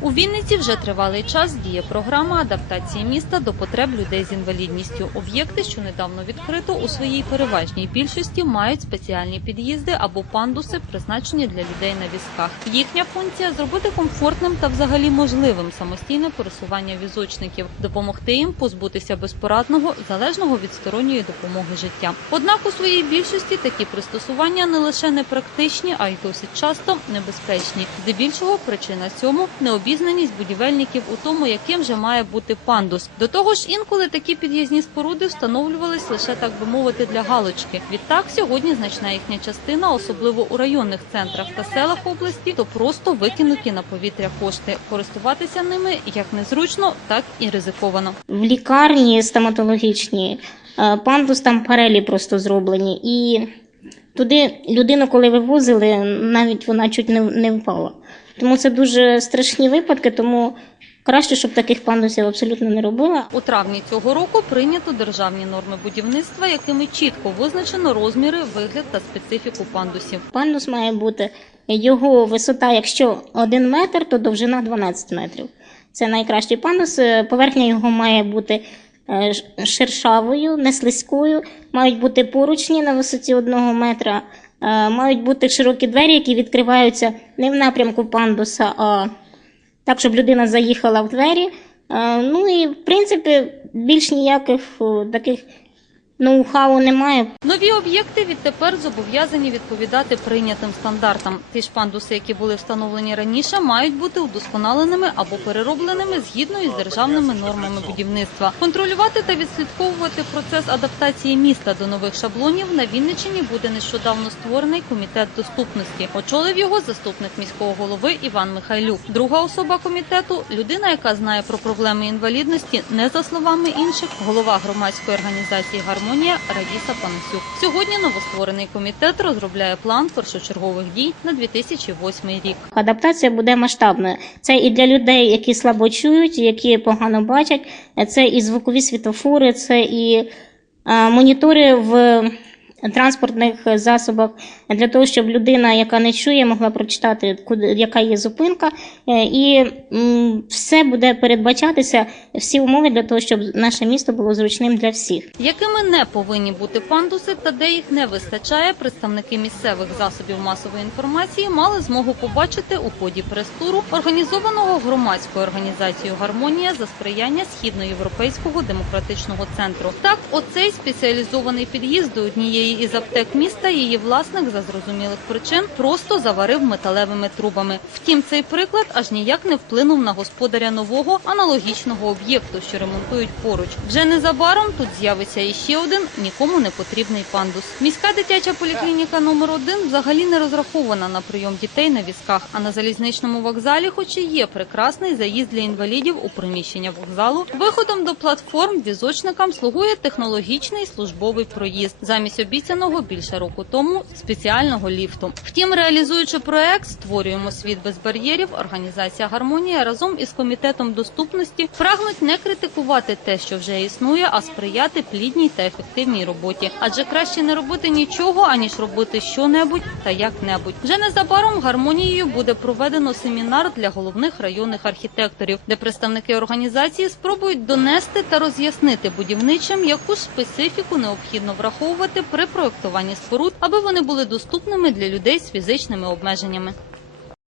У Вінниці вже тривалий час діє програма адаптації міста до потреб людей з інвалідністю. Об'єкти, що недавно відкрито, у своїй переважній більшості мають спеціальні під'їзди або пандуси, призначені для людей на візках. Їхня функція зробити комфортним та взагалі можливим самостійне пересування візочників, допомогти їм позбутися безпорадного, залежного від сторонньої допомоги життя. Однак у своїй більшості такі пристосування не лише непрактичні, а й досить часто небезпечні. Здебільшого причина цьому необізнаність будівельників у тому, яким же має бути пандус. До того ж, інколи такі під'їзні споруди встановлювались лише так би мовити для галочки. Відтак сьогодні значна їхня частина, особливо у районних центрах та селах області, то просто викинуті на повітря кошти. Користуватися ними як незручно, так і ризиковано. в лікарні стоматологічні, е, пандус там парелі просто зроблені. І туди людину, коли вивозили, навіть вона чуть не, не впала. Тому це дуже страшні випадки, тому краще, щоб таких пандусів абсолютно не робила. У травні цього року прийнято державні норми будівництва, якими чітко визначено розміри, вигляд та специфіку пандусів. Пандус має бути його висота, якщо 1 метр, то довжина 12 метрів. Це найкращий пандус. Е, Поверхня його має бути е, ш- шершавою, не слизькою. Мають бути поручні на висоті 1 метра. Е, Мають бути широкі двері, які відкриваються не в напрямку пандуса, а так, щоб людина заїхала в двері. Е, Ну і в принципі більш ніяких е, таких ноу-хау немає. Нові об'єкти відтепер зобов'язані відповідати прийнятим стандартам. Ті ж пандуси, які були встановлені раніше, мають бути удосконаленими або переробленими згідно із державними нормами будівництва. Контролювати та відслідковувати процес адаптації міста до нових шаблонів на Вінниччині буде нещодавно створений комітет доступності. Очолив його заступник міського голови Іван Михайлюк. Друга особа комітету людина, яка знає про проблеми інвалідності, не за словами інших, голова громадської організації Гармонія Раїса Панасюк. Сьогодні новостворений комітет розробляє план першочергових дій на 2008 рік. Адаптація буде масштабною. Це і для людей, які слабо чують, які погано бачать. Це і звукові світофори, це і е, монітори в транспортних засобах для того, щоб людина, яка не чує, могла прочитати, куди яка є зупинка, Е, і все буде передбачатися, всі умови для того, щоб наше місто було зручним для всіх. Якими не повинні бути пандуси та де їх не вистачає, представники місцевих засобів масової інформації мали змогу побачити у ході прес-туру, організованого громадською організацією Гармонія за сприяння східноєвропейського демократичного центру. Так, оцей спеціалізований під'їзд до однієї із аптек міста її власник за зрозумілих причин просто заварив металевими трубами. Втім, цей приклад аж ніяк не вплинув на господаря нового аналогічного об'єкту, що ремонтують поруч. Вже незабаром тут з'явиться іще один нікому не потрібний пандус. Міська дитяча поліклініка номер 1 взагалі не розрахована на прийом дітей на візках. А на залізничному вокзалі, хоч і є прекрасний заїзд для інвалідів у приміщення вокзалу, виходом до платформ візочникам слугує технологічний службовий проїзд замість обіцяного більше року тому спеціального ліфту. Втім, реалізуючи проект, створюємо світ без бар'єрів. Організація Гармонія разом із комітетом доступності прагнуть не критикувати те, що вже існує, а сприяти плідній та ефективній роботі. Адже краще не робити нічого, аніж робити що-небудь та як-небудь. Вже незабаром гармонією буде проведено семінар для головних районних архітекторів, де представники організації спробують донести та роз'яснити будівничим, яку специфіку необхідно враховувати при проектуванні споруд, аби вони були доступними для людей з фізичними обмеженнями.